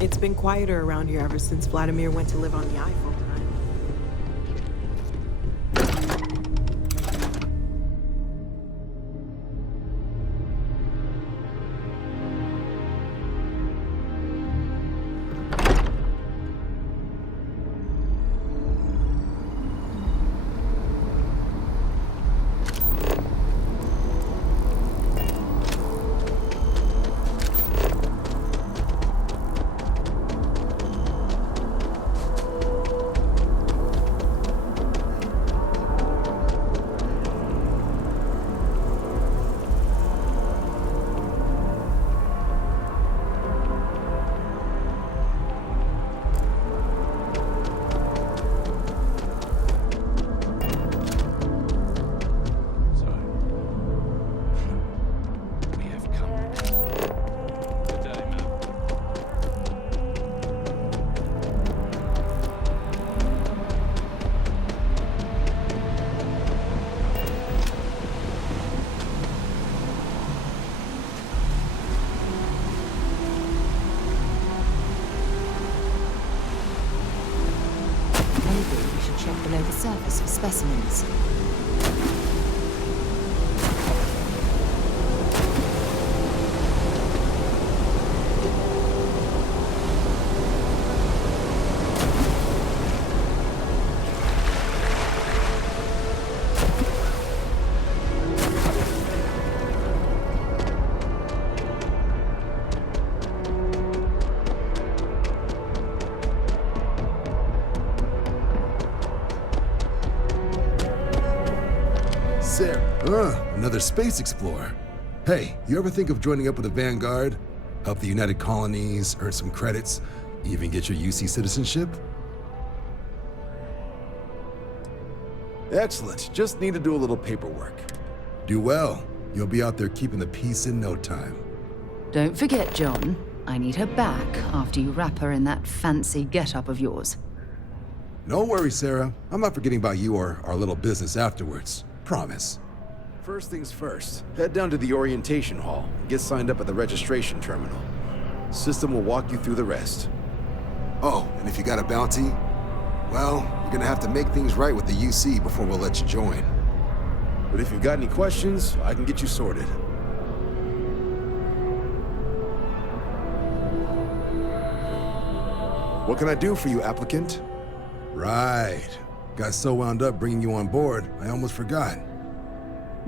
It's been quieter around here ever since Vladimir went to live on the Eiffel. Below the surface for specimens. Another space explorer. Hey, you ever think of joining up with the Vanguard? Help the United Colonies, earn some credits, even get your UC citizenship? Excellent. Just need to do a little paperwork. Do well. You'll be out there keeping the peace in no time. Don't forget, John. I need her back after you wrap her in that fancy get-up of yours. No worries, Sarah. I'm not forgetting about you or our little business afterwards. Promise. First things first, head down to the orientation hall and get signed up at the registration terminal. System will walk you through the rest. Oh, and if you got a bounty, well, you're gonna have to make things right with the UC before we'll let you join. But if you've got any questions, I can get you sorted. What can I do for you, applicant? Right. Got so wound up bringing you on board, I almost forgot.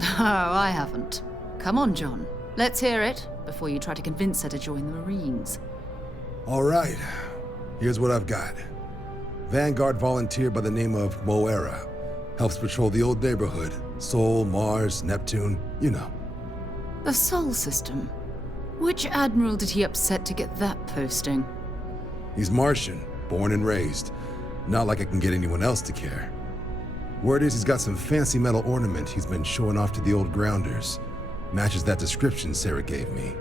Oh, I haven't. Come on, John. Let's hear it before you try to convince her to join the Marines. All right. Here's what I've got. Vanguard volunteer by the name of Moira. Helps patrol the old neighborhood. Sol, Mars, Neptune, you know. The Sol system? Which admiral did he upset to get that posting? He's Martian, born and raised. Not like I can get anyone else to care. Word is he's got some fancy metal ornament he's been showing off to the old grounders. Matches that description Sarah gave me.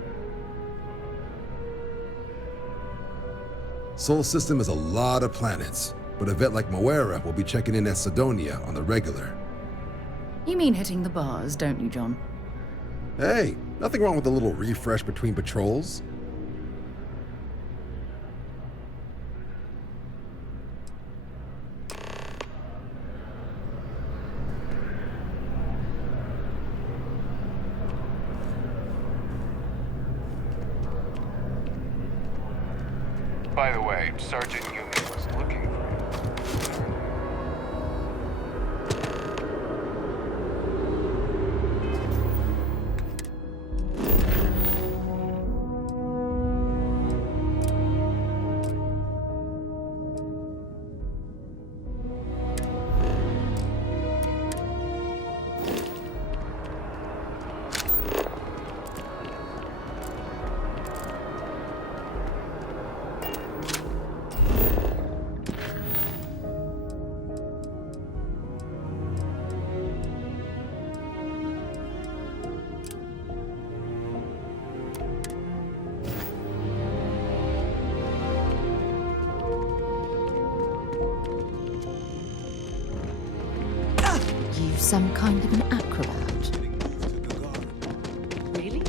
Sol system has a lot of planets, but a vet like Moira will be checking in at Sidonia on the regular. You mean hitting the bars, don't you, John? Hey, nothing wrong with a little refresh between patrols. By the way, Sergeant Yumi was looking for you. Some kind of an acrobat. Really?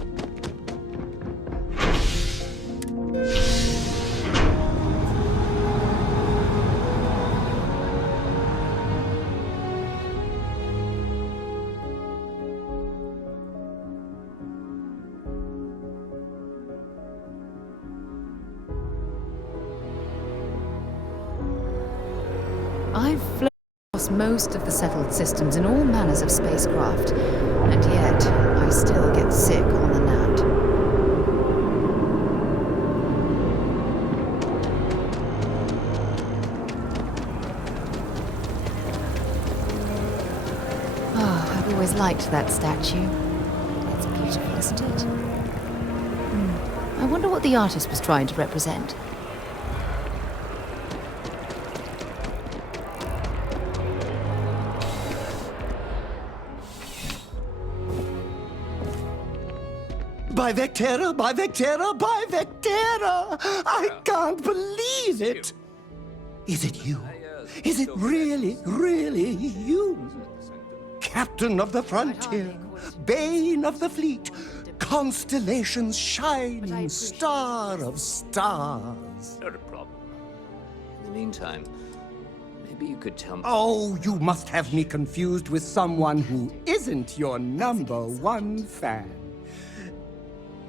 I've flown across most of the settled systems in all manners of spacecraft, and yet I still get sick on the Nat. Oh, I've always liked that statue. It's beautiful, isn't it? I wonder what the artist was trying to represent. By Vectera, by Vectera, by Vectera! I can't believe it! Is it you? Is it really, really you? Captain of the frontier, bane of the fleet, constellation's shining star of stars. Not a problem. In the meantime, maybe you could tell me... Oh, you must have me confused with someone who isn't your #1 fan.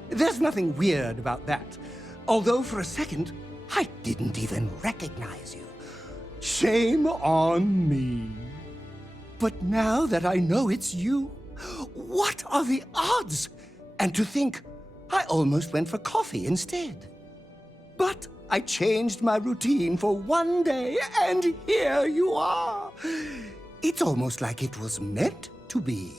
There's nothing weird about that. Although for a second, I didn't even recognize you. Shame on me. But now that I know it's you, what are the odds? And to think, I almost went for coffee instead. But I changed my routine for one day, and here you are. It's almost like it was meant to be.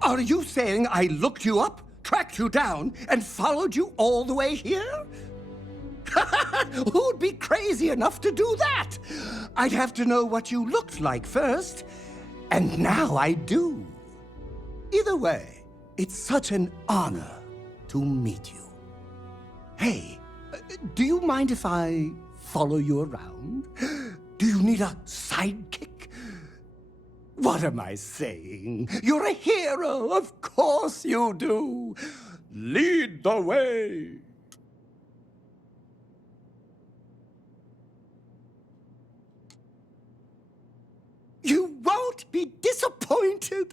Are you saying I looked you up, tracked you down, and followed you all the way here? Who'd be crazy enough to do that? I'd have to know what you looked like first, and now I do. Either way, it's such an honor to meet you. Hey, do you mind if I follow you around? Do you need a sidekick? What am I saying? You're a hero, of course you do. Lead the way. You won't be disappointed.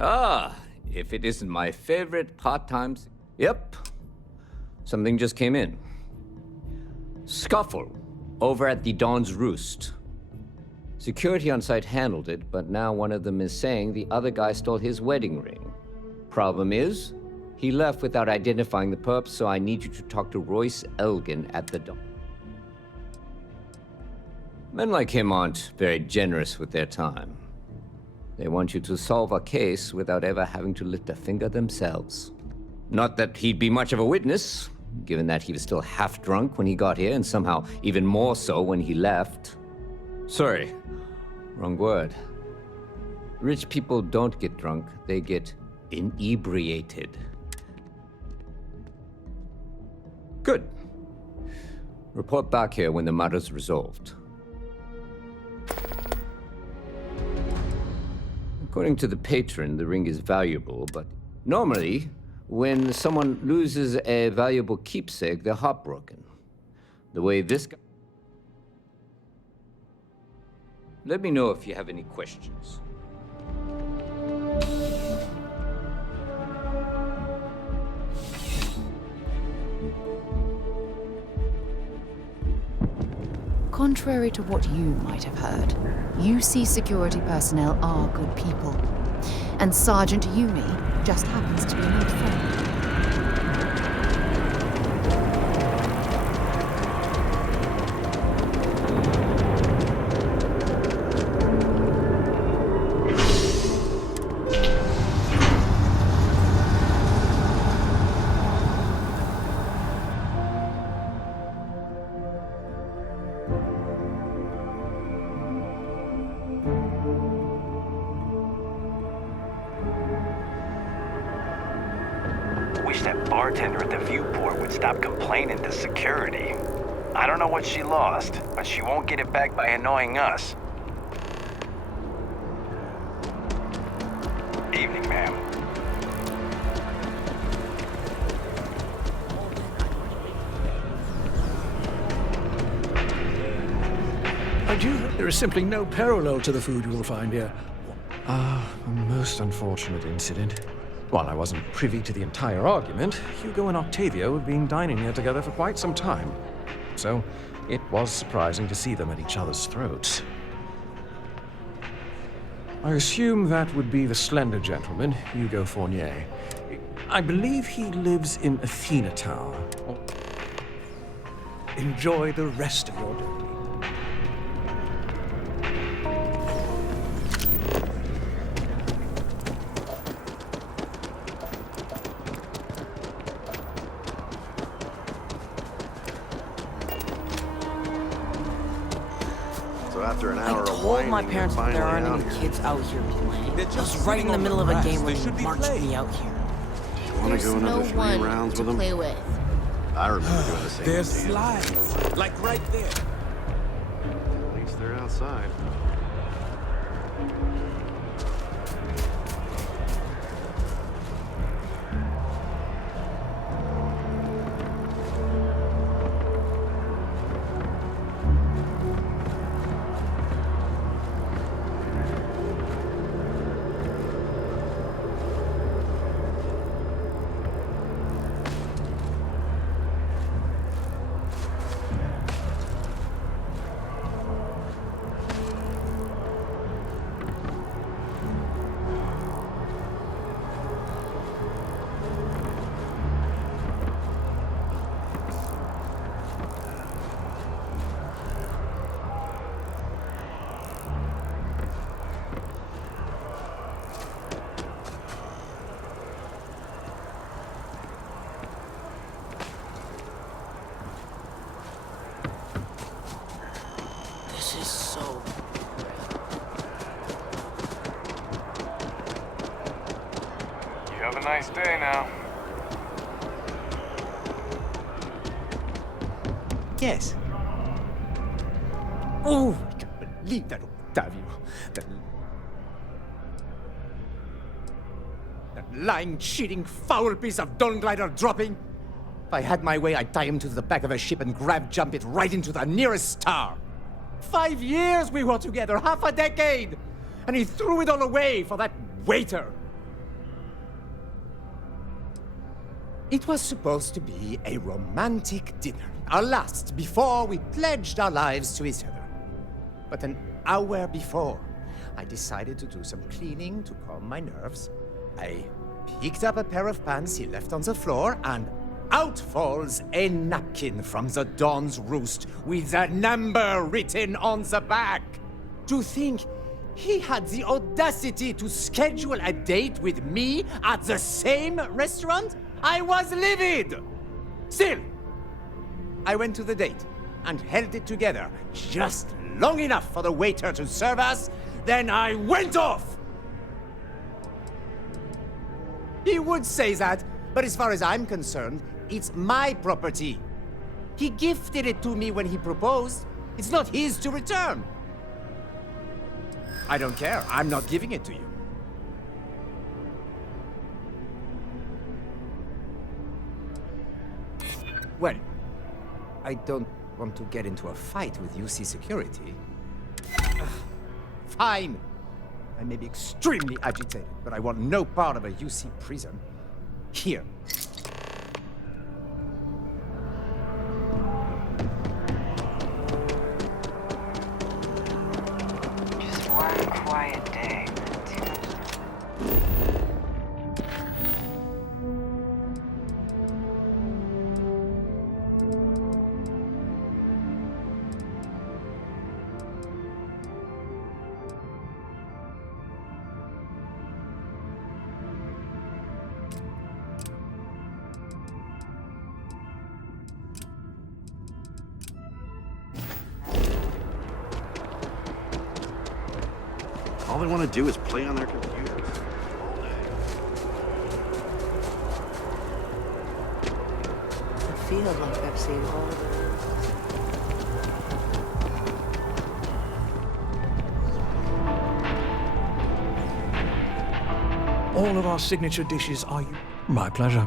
Ah, if it isn't my favorite part-time... Yep. Something just came in. Scuffle over at the Dawn's Roost. Security on site handled it, but now one of them is saying the other guy stole his wedding ring. Problem is, he left without identifying the perp, so I need you to talk to Royce Elgin at the Dawn. Men like him aren't very generous with their time. They want you to solve a case without ever having to lift a finger themselves. Not that he'd be much of a witness, given that he was still half drunk when he got here, and somehow even more so when he left. Sorry, wrong word. Rich people don't get drunk, they get inebriated. Good. Report back here when the matter's resolved. According to the patron, the ring is valuable, but normally, when someone loses a valuable keepsake, they're heartbroken. The way this guy... Let me know if you have any questions. Contrary to what you might have heard, UC security personnel are good people. And Sergeant Yumi just happens to be an old friend. Wish that bartender at the viewport would stop complaining to security. I don't know what she lost, but she won't get it back by annoying us. Evening, ma'am. mind you, there is simply no parallel to the food you will find here. A most unfortunate incident. While I wasn't privy to the entire argument, Hugo and Octavio have been dining here together for quite some time. So, it was surprising to see them at each other's throats. I assume that would be the slender gentleman, Hugo Fournier. I believe he lives in Athena Tower. Enjoy the rest of your day. So after an hour I of told whining, my you're parents that there finally aren't out any here. kids out here playing. They're I just was right in sitting the on middle the of a grass. game They when should you be marched playing. me out here. Want to There's go another no 3 one rounds to with them? play with. I remember doing the same There's thing to you. slides, like right there. At least they're outside. This is so... You have a nice day now. Yes. Oh, I can't believe that, Octavio. That lying, cheating, foul piece of Dawn Glider dropping. If I had my way, I'd tie him to the back of a ship and jump it right into the nearest star. 5 years we were together, half a decade. And he threw it all away for that waiter. It was supposed to be a romantic dinner, our last before we pledged our lives to each other. But an hour before, I decided to do some cleaning to calm my nerves. I picked up a pair of pants he left on the floor, and out falls a napkin from the Dawn's roost with a number written on the back. To think he had the audacity to schedule a date with me at the same restaurant? I was livid! Still, I went to the date and held it together just long enough for the waiter to serve us, then I went off! He would say that, but as far as I'm concerned, it's my property. He gifted it to me when he proposed. It's not his to return. I don't care. I'm not giving it to you. Well, I don't want to get into a fight with UC security. Fine. I may be extremely agitated, but I want no part of a UC prison. Here. Just one quiet day. All they want to do is play on their computers all day. I feel like I've seen all of it. All of our signature dishes are you. My pleasure.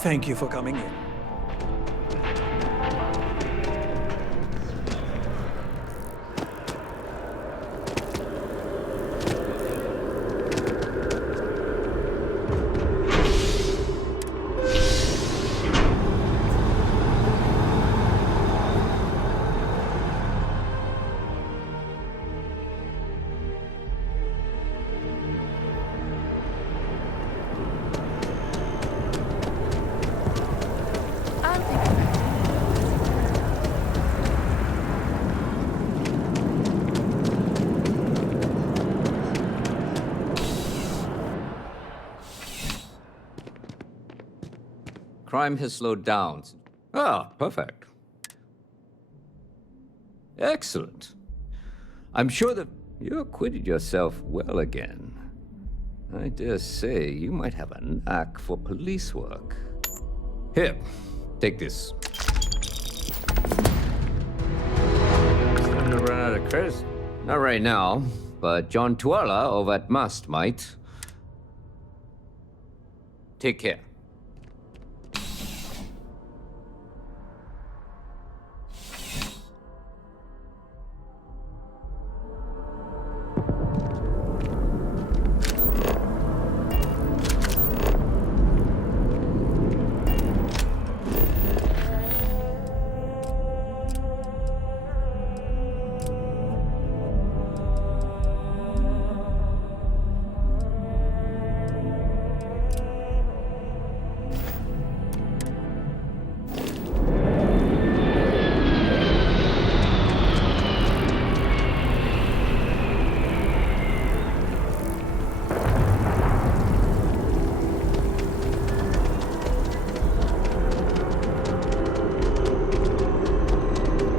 Thank you for coming in. I'm thinking. Crime has slowed down. Ah, perfect. Excellent. I'm sure that you acquitted yourself well again. I dare say you might have a knack for police work. Here, take this. Starting to run out of credits. Not right now, but John Tuala over at Must might. Take care.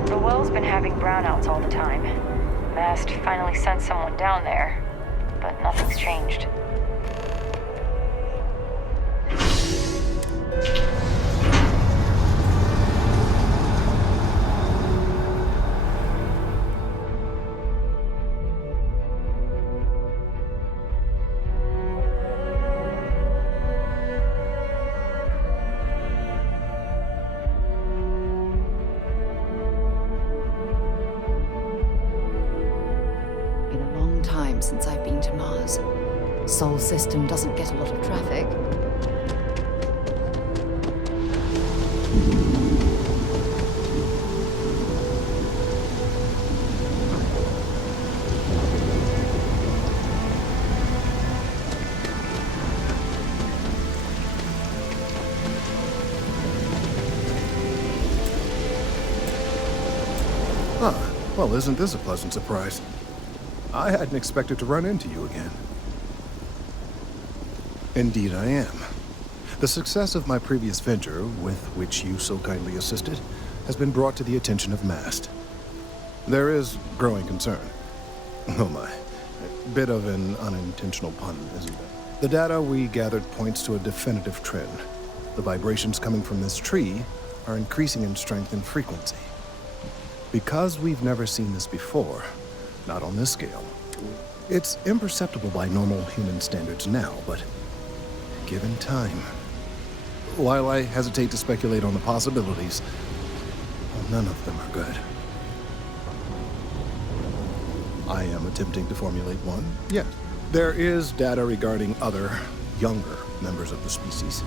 The well's been having brownouts all the time. Mast finally sent someone down there, but nothing's changed. Been a long time since I've been to Mars. Sol system doesn't get a lot of traffic. Ah, well, isn't this a pleasant surprise? I hadn't expected to run into you again. Indeed I am. The success of my previous venture, with which you so kindly assisted, has been brought to the attention of Mast. There is growing concern. Oh my. Bit of an unintentional pun, isn't it? The data we gathered points to a definitive trend. The vibrations coming from this tree are increasing in strength and frequency. Because we've never seen this before, not on this scale, it's imperceptible by normal human standards now, but given time. While I hesitate to speculate on the possibilities, well, none of them are good. I am attempting to formulate one, yes. There is data regarding other, younger members of the species.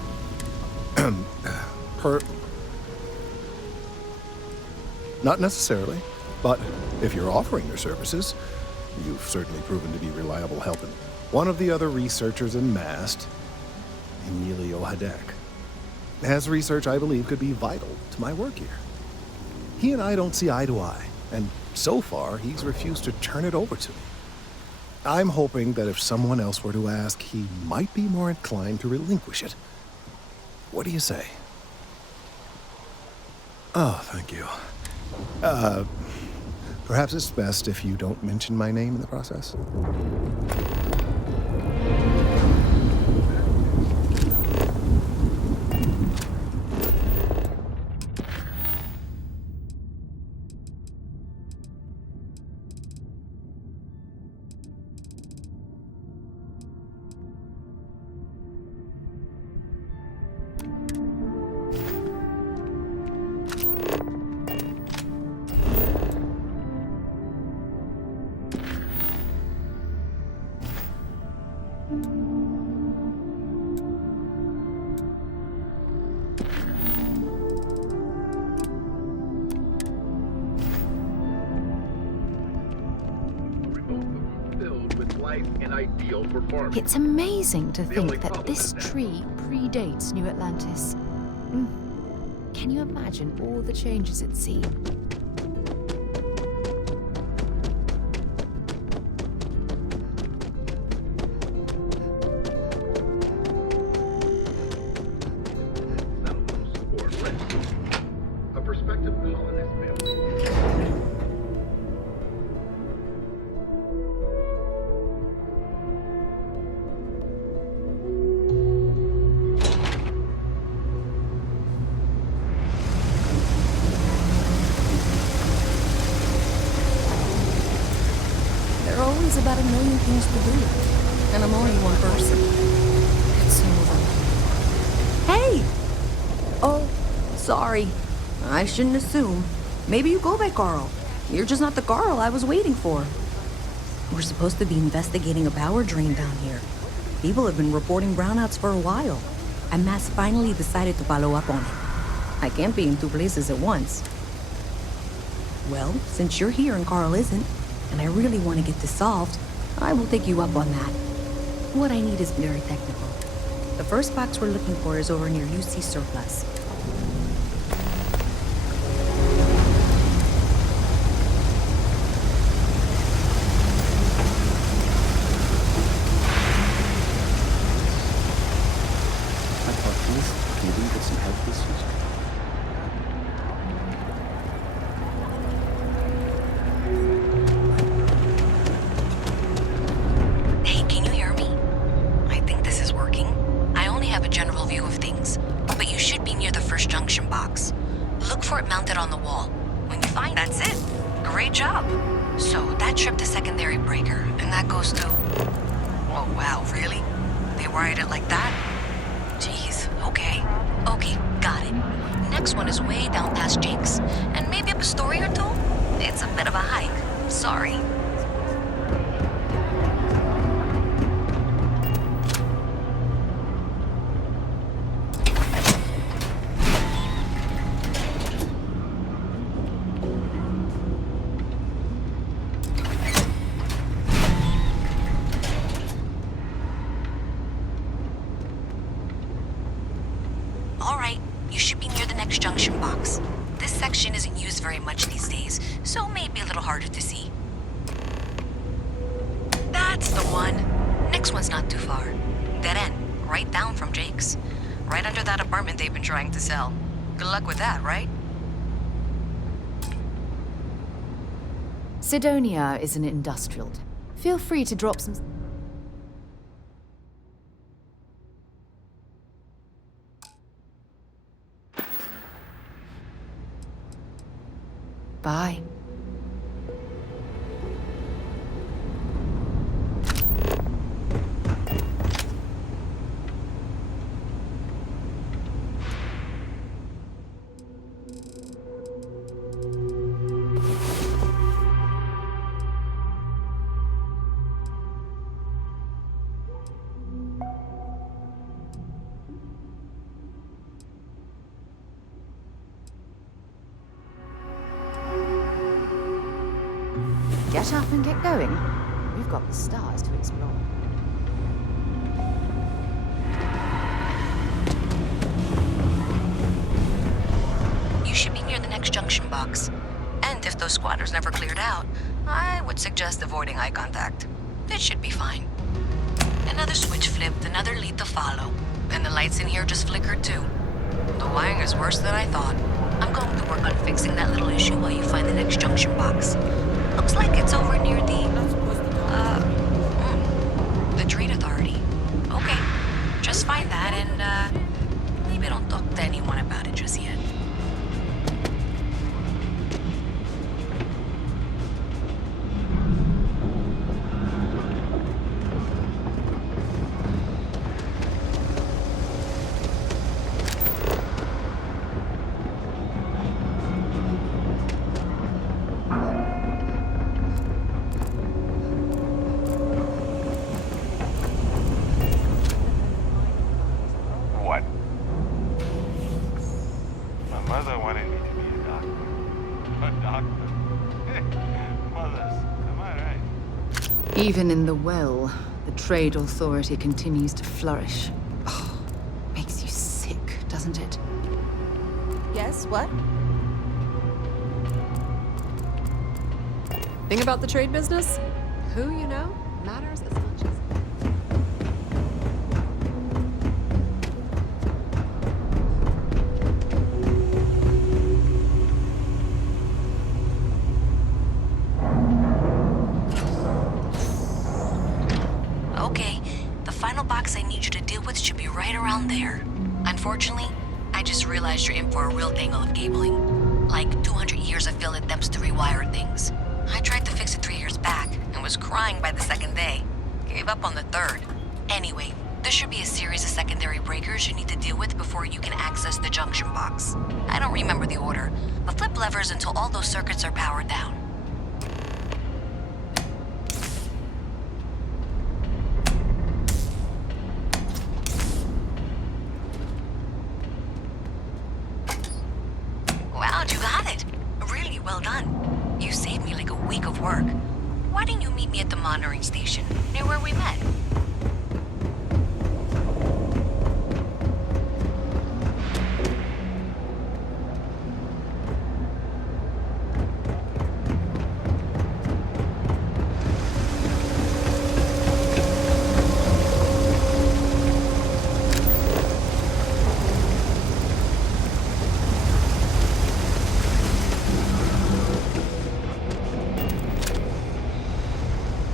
Not necessarily, but if you're offering your services, you've certainly proven to be reliable help. And one of the other researchers in Mast, Emilio Hadek, has research I believe could be vital to my work here. He and I don't see eye to eye, and so far he's refused to turn it over to me. I'm hoping that if someone else were to ask, he might be more inclined to relinquish it. What do you say? Oh, thank you. Perhaps it's best if you don't mention my name in the process. It's amazing to think that this tree predates New Atlantis. Can you imagine all the changes it's seen? There are always about a million things to do, and I'm only one person. It's over. Hey! Oh, sorry. I shouldn't assume. Maybe you go by Carl. You're just not the Carl I was waiting for. We're supposed to be investigating a power drain down here. People have been reporting brownouts for a while, and Mass finally decided to follow up on it. I can't be in two places at once. Well, since you're here and Carl isn't, and I really want to get this solved, I will take you up on that. What I need is very technical. The first box we're looking for is over near UC Surplus. Hey, can you hear me? I think this is working. I only have a general view of things, but you should be near the first junction box. Look for it mounted on the wall. When you find that's it. Great job. So that tripped the secondary breaker, and that goes to... Oh, wow, really? They wired it like that? Jeez, okay. Okay, got it. Next one is way down past Jake's, and maybe up a story or two? It's a bit of a hike. Sorry. All right, you should be near the next junction box. This section isn't used very much these days, so maybe a little harder to see. That's the one. Next one's not too far. Dead end, right down from Jake's. Right under that apartment they've been trying to sell. Good luck with that, right? Sidonia is an industrial. Feel free to drop some... Bye. Get up and get going. We've got the stars to explore. You should be near the next junction box. And if those squatters never cleared out, I would suggest avoiding eye contact. It should be fine. Another switch flipped, another lead to follow. And the lights in here just flickered too. The wiring is worse than I thought. I'm going to work on fixing that little issue while you find the next junction box. Looks like it's over near the Trade Authority. Okay, just find that and, maybe don't talk to anyone about it just yet. Mother wanted me to be a doctor. A doctor? Mothers, am I right? Even in the well, The trade authority continues to flourish. Oh, makes you sick, doesn't it? Yes, what? Thing about the trade business? Who you know matters as much as... Okay, the final box I need you to deal with should be right around there. Unfortunately, I just realized you're in for a real tangle of cabling. Like 200 years of field attempts to rewire things. I tried to fix it 3 years back and was crying by the second day. Gave up on the third. Anyway, there should be a series of secondary breakers you need to deal with before you can access the junction box. I don't remember the order, but flip levers until all those circuits are powered down. Wow, you got it! Really well done. You saved me like a week of work. Why didn't you meet me at the monitoring station, near where we met?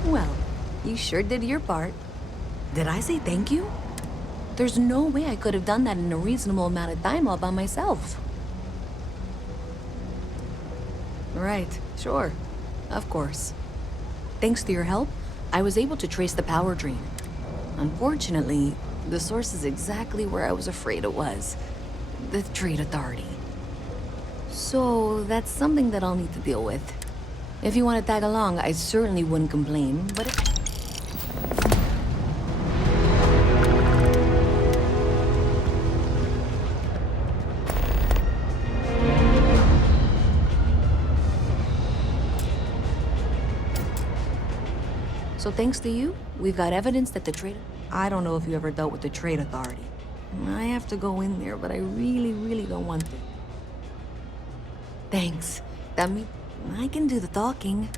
Well, you sure did your part. Did I say thank you? There's no way I could have done that in a reasonable amount of time all by myself. Right, sure. Of course. Thanks to your help, I was able to trace the power drain. Unfortunately, the source is exactly where I was afraid it was. The Trade Authority. So, that's something that I'll need to deal with. If you want to tag along, I certainly wouldn't complain, but if... So thanks to you, we've got evidence that the trade... I don't know if you ever dealt with the Trade Authority. I have to go in there, but I really don't want to. Thanks. That means I can do the talking.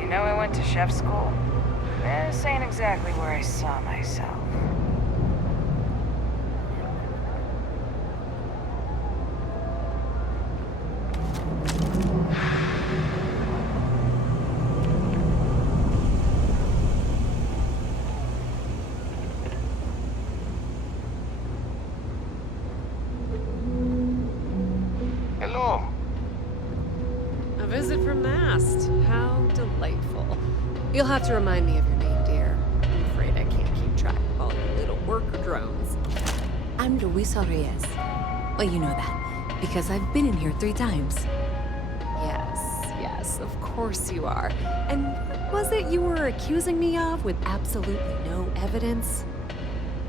You know I went to chef school? This ain't exactly where I saw myself. Hello. A visit from Mast. How delightful. You'll have to remind me of your name, dear. I'm afraid I can't keep track of all your little worker drones. I'm Luisa Reyes. Well, you know that, because I've been in here 3 times. Yes, of course you are. And what was it you were accusing me of with absolutely no evidence?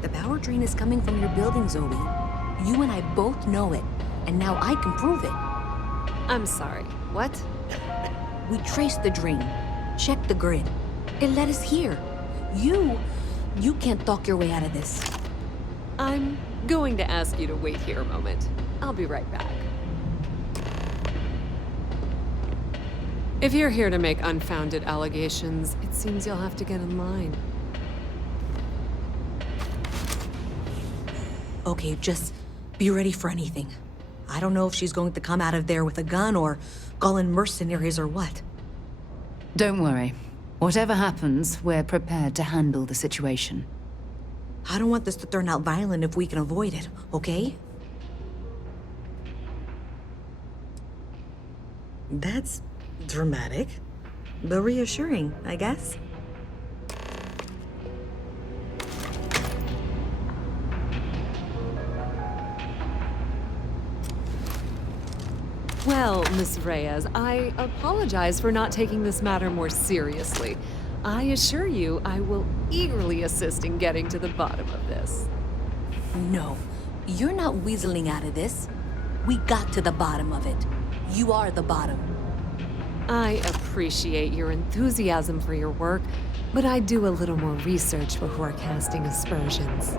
The power drain is coming from your building, Zoe. You and I both know it, and now I can prove it. I'm sorry, what? We traced the drain, checked the grid. It led us here. You can't talk your way out of this. I'm going to ask you to wait here a moment. I'll be right back. If you're here to make unfounded allegations, it seems you'll have to get in line. Okay, just be ready for anything. I don't know if she's going to come out of there with a gun or call in mercenaries or what. Don't worry. Whatever happens, we're prepared to handle the situation. I don't want this to turn out violent if we can avoid it, okay? That's dramatic, but reassuring, I guess. Well, Miss Reyes, I apologize for not taking this matter more seriously. I assure you, I will eagerly assist in getting to the bottom of this. No, you're not weaseling out of this. We got to the bottom of it. You are the bottom. I appreciate your enthusiasm for your work, but I do a little more research before casting aspersions.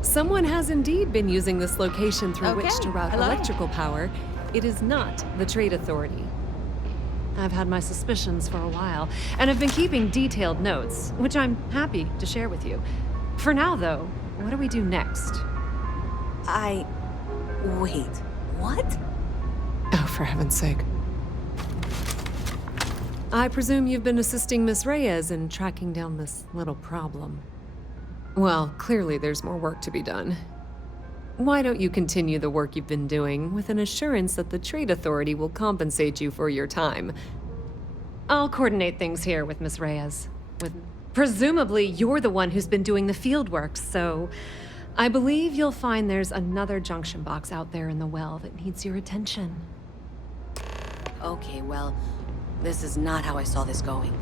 Someone has indeed been using this location through which to route electrical power. It is not the Trade Authority. I've had my suspicions for a while, and have been keeping detailed notes, which I'm happy to share with you. For now, though, what do we do next? Wait, what? Oh, for heaven's sake. I presume you've been assisting Miss Reyes in tracking down this little problem. Well, clearly there's more work to be done. Why don't you continue the work you've been doing with an assurance that the Trade Authority will compensate you for your time? I'll coordinate things here with Miss Reyes. Presumably, you're the one who's been doing the field work, so I believe you'll find there's another junction box out there in the well that needs your attention. Okay, well, this is not how I saw this going.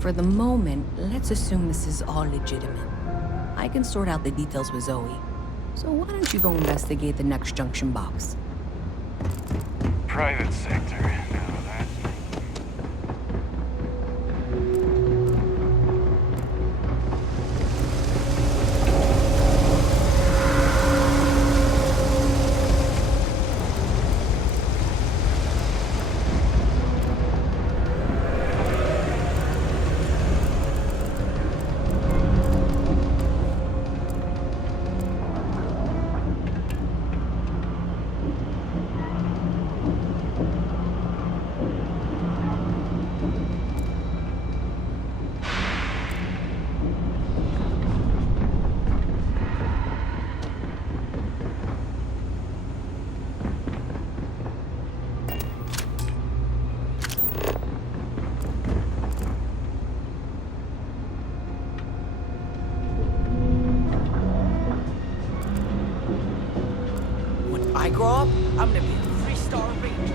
For the moment, let's assume this is all legitimate. I can sort out the details with Zoe. So why don't you go investigate the next junction box? Private sector. Now that. I grow up, I'm gonna be a 3-star ranger.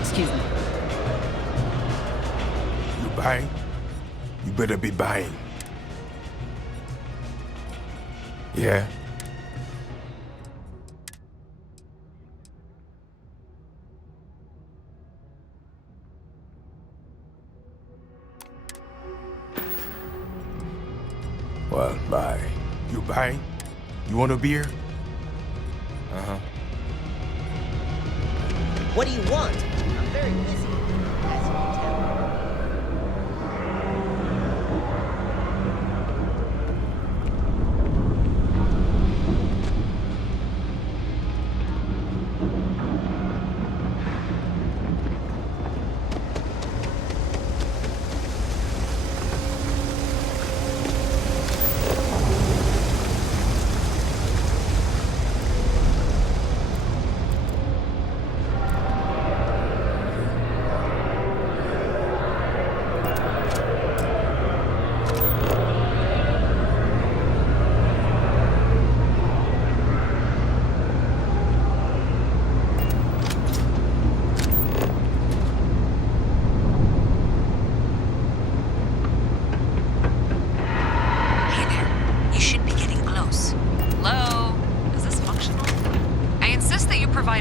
Excuse me. You buying? You better be buying. Yeah? Well, bye. You buying? You want a beer? Uh-huh. What do you want? I'm very busy, as you can tell.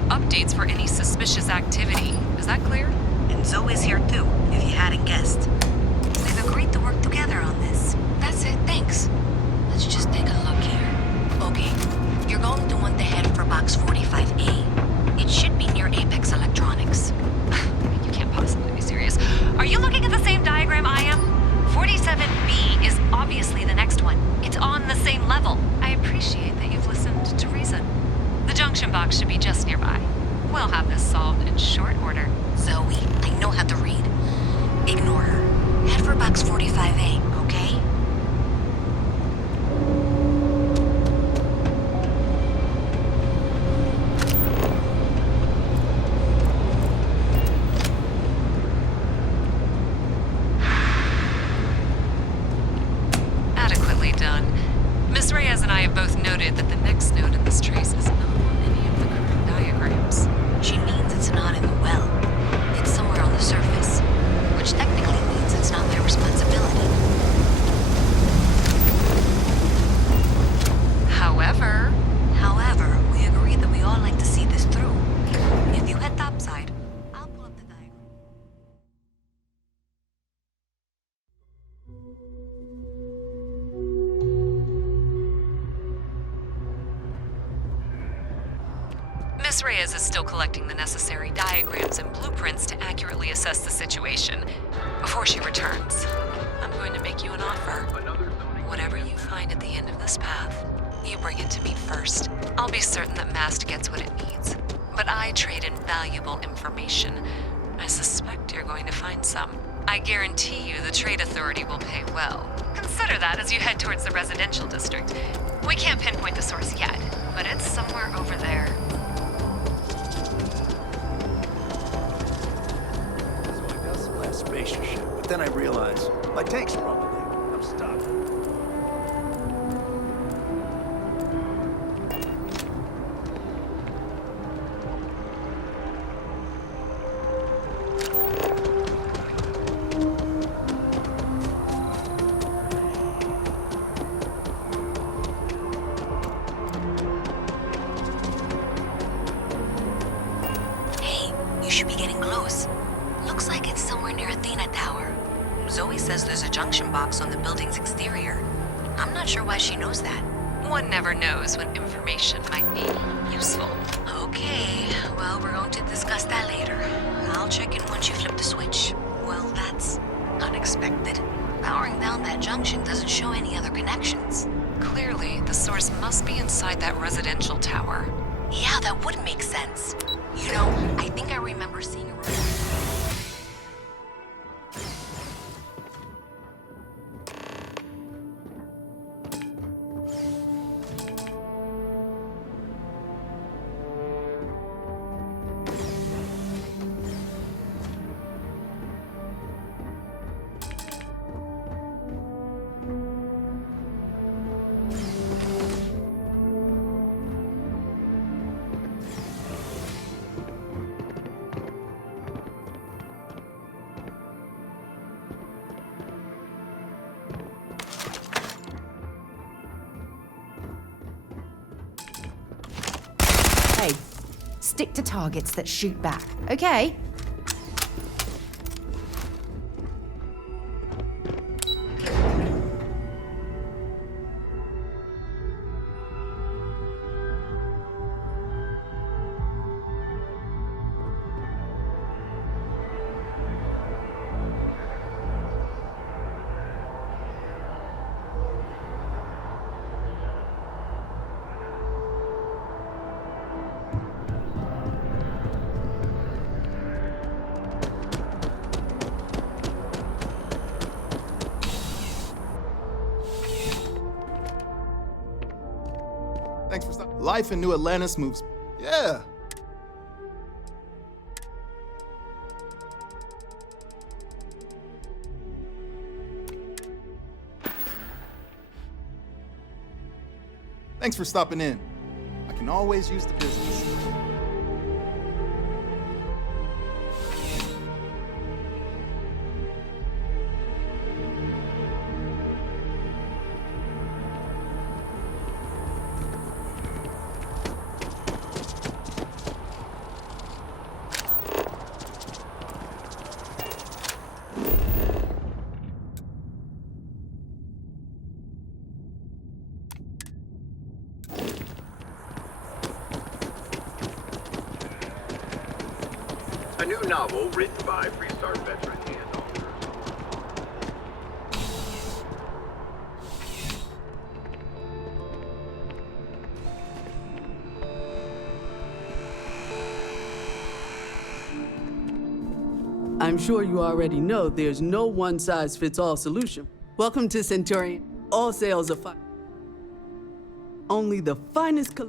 updates for any suspicious activity. Is that clear? And Zoe's here too, if you hadn't guessed. We've agreed to work together on this. That's it, thanks. Let's just take a look. junction box should be just nearby. We'll have this solved in short order. Zoe, I know how to read. Ignore her. Head for box 45A, okay? Adequately done. Miss Reyes and I have both noted that the next node in this trace is not on any of the current diagrams. She means it's not in the well. It's somewhere on the surface, which technically means it's not my responsibility. However, we agreed that we all like to see this through. If you head topside, I'll pull up the diagram. Miss Reyes is still collecting the necessary diagrams and blueprints to accurately assess the situation. Before she returns, I'm going to make you an offer. Whatever you find at the end of this path, you bring it to me first. I'll be certain that Mast gets what it needs. But I trade in valuable information. I suspect you're going to find some. I guarantee you the Trade Authority will pay well. Consider that as you head towards the residential district. We can't pinpoint the source yet, but it's somewhere over there. Spaceship ship, but then I realized my tank's probably. I'm stuck. Hey, you should be getting close. Looks like it's somewhere near Athena Tower. Zoe says there's a junction box on the building's exterior. I'm not sure why she knows that. One never knows when information might be useful. Okay, well, we're going to discuss that later. I'll check in once you flip the switch. Well, that's unexpected. Powering down that junction doesn't show any other connections. Clearly, the source must be inside that residential tower. Yeah, that would make sense. You know, I think I remember seeing a room. Hey, stick to targets that shoot back, okay? Thanks for stopping. Life in New Atlantis moves. Yeah. Thanks for stopping in. I can always use the business. A new novel written by Freestar veteran and author. I'm sure you already know there's no one-size-fits-all solution. Welcome to Centurion. All sales are fine. Only the finest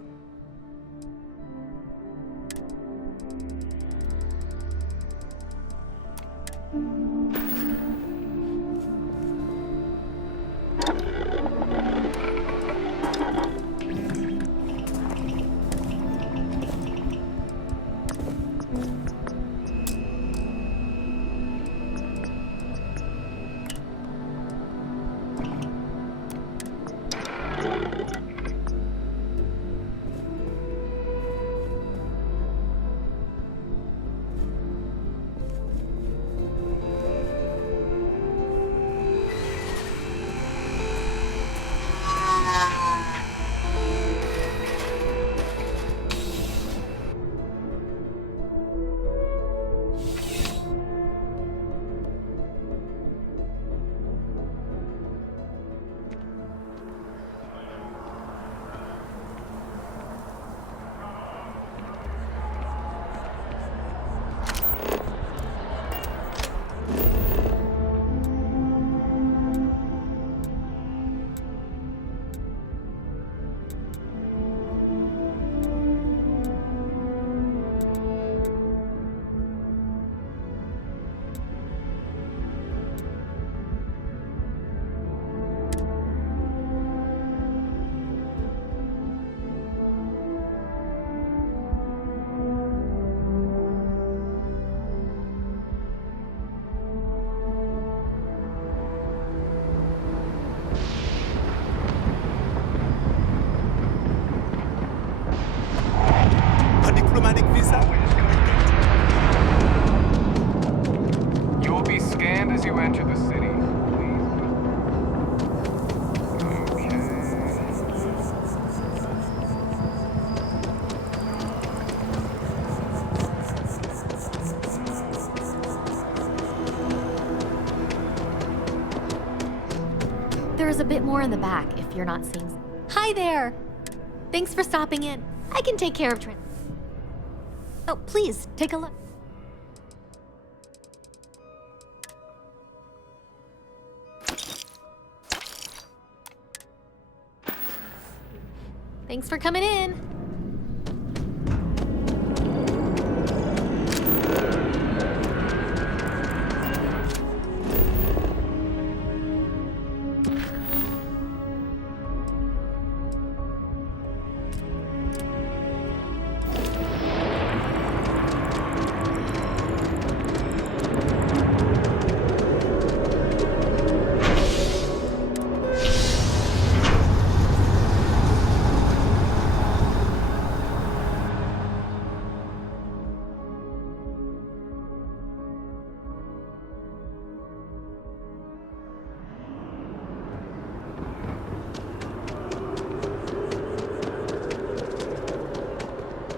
diplomatic visa? You will be scanned as you enter the city. There's a bit more in the back if you're not seeing. Hi there! Thanks for stopping in. I can take care of Trent. Oh, please, take a look. Thanks for coming in.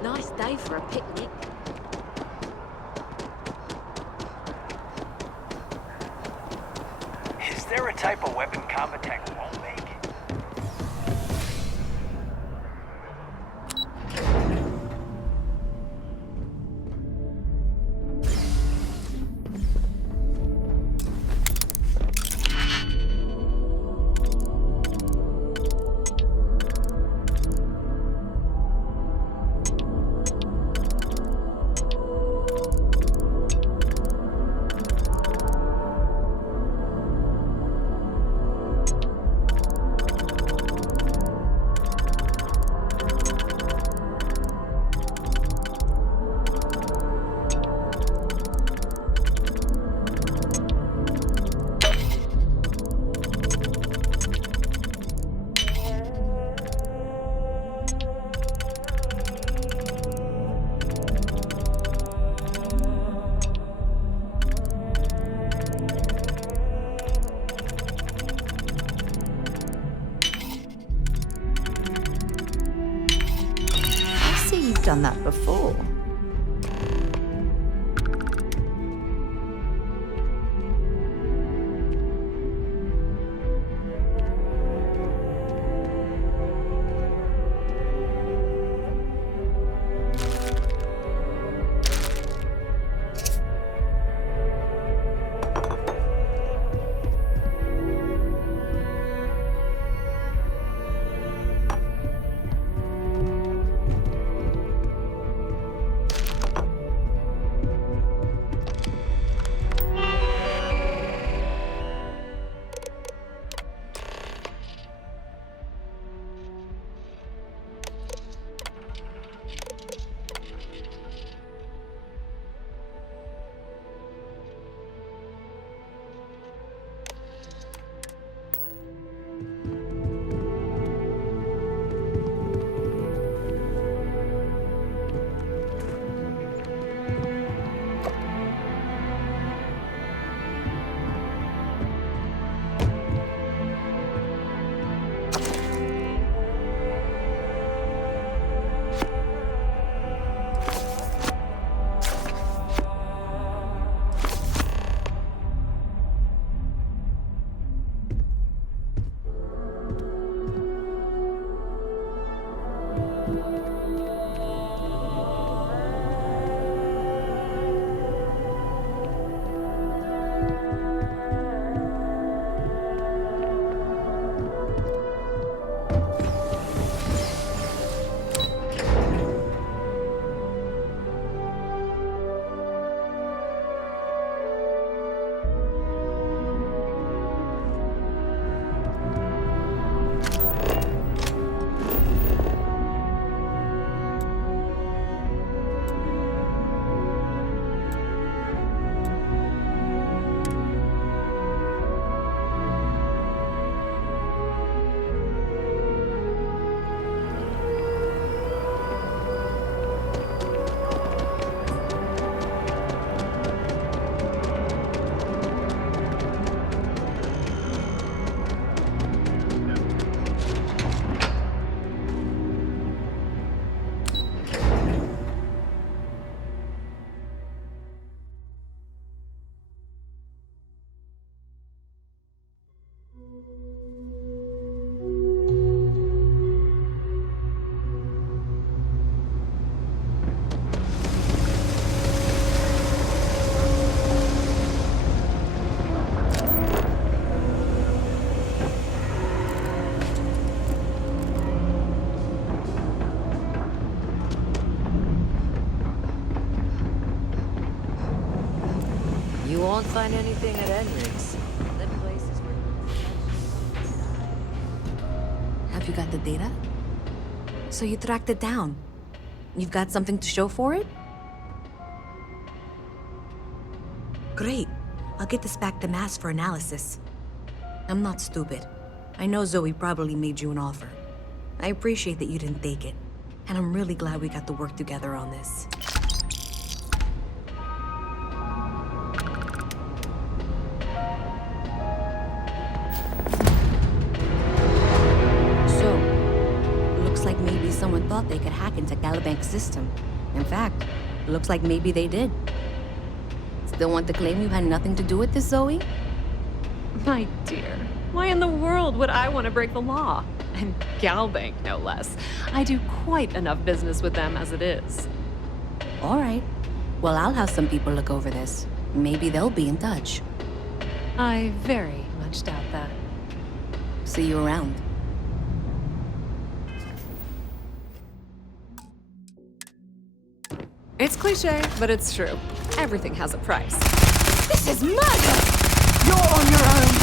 Nice day for a picnic. Is there a type of weapon combat tech won't make? You've done that before. won't find anything at Enrig's. Them places where... Have you got the data? So you tracked it down. You've got something to show for it? Great. I'll get this back to Mass for analysis. I'm not stupid. I know Zoe probably made you an offer. I appreciate that you didn't take it. And I'm really glad we got to work together on this. So, looks like maybe someone thought they could hack into Calibank's system. In fact, looks like maybe they did. Still want to claim you had nothing to do with this, Zoe? My dear, why in the world would I want to break the law? And Galbank, no less. I do quite enough business with them as it is. All right. Well, I'll have some people look over this. Maybe they'll be in touch. I very much doubt that. See you around. It's cliche, but it's true. Everything has a price. This is murder! You're on your own.